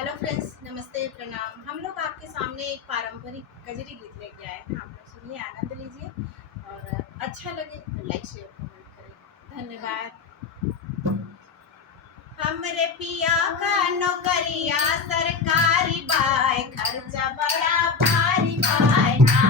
Hello friends, नमस्ते, प्रणाम। हम लोग आपके सामने एक पारंपरिक कजरी गीत लेके आए हैं। आप लोग सुनिए, आनंद लीजिए और अच्छा लगे तो लाइक शेयर कमेंट करें। धन्यवाद। हमरे पिया का नौकरिया सरकारी बाय, खर्चा बड़ा भारी बाय ना।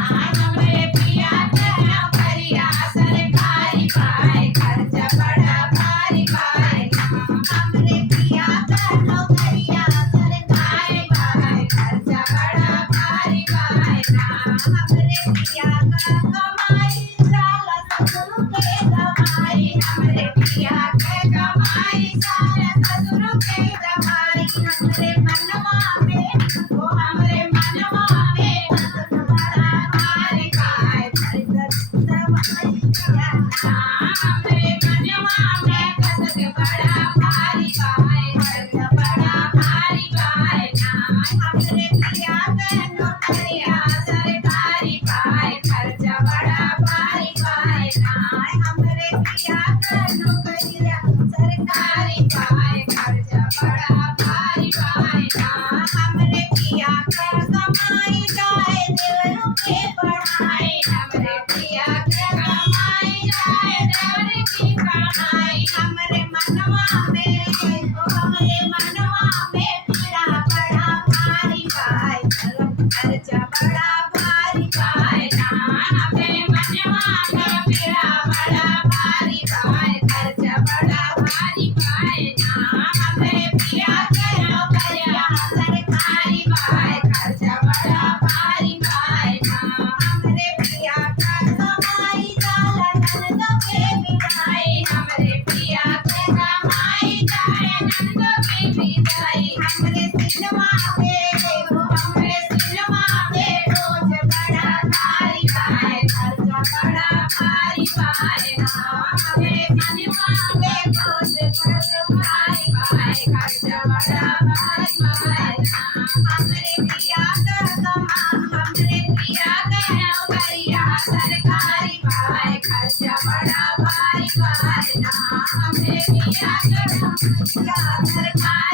हमरे पिया का नौकरिया सरकारी बाय, खर्चा बड़ा भारी बाय ना। हमरे पिया का नौकरिया सरकारी बाय, खर्चा बड़ा भारी बाय ना। हमरे पिया का कमाई साला ससुर के दवाई, हमरे पिया के कमाई साला ससुर के दवाई। हमरे मनवा में ओ हमरे मनवा में कसक बड़ा भारी बाय, खर्चा दवाई पिया ना। हमरे मनवा में कसक बड़ा भारी बाय, खर्चा बड़ा भारी बाय ना। हमरे पिया के नौकरिया सरकारी बाय, खर्चा बड़ा भारी बाय ना। हमरे पिया के नौकरिया सरकारी बाय, खर्चा बड़ा भारी बाय ना। हमरे पिया के कमाई जाए देवरों के बढ़ाई, हमरे पिया के कमाई जाए देवर की बढ़ाई। हमरे मनवा में ओ हमरे मनवा में पीड़ा बड़ा भारी बाय, खर्चा बड़ा भारी बाय ना। हमरे मनवा में पीड़ा बड़ा भारी बाय, खर्चा बड़ा भारी बाय ना। हमरे पिया के नौकरिया सरकारी बाय, खर्चा बड़ा भारी बाय ना। हमरे पिया का कमाई जाला ननदों के बिदाई, हमरे पिया के कमाई जाए ननदों की बिदाई। हमरे सिलवा पे ओ हमरे सिलवा पे रोज बड़ा भारी बाय, खर्चा बड़ा भारी बाय ना। हमरे मनवा में रोज बड़ा भारी बाय, खर्चा बड़ा भारी बाय ना। हमरे पिया का हमरे पिया के नौकरिया सरकारी बाय, खर्चा बड़ा भारी बाय ना। हमरे पिया के नौकरिया सरकारी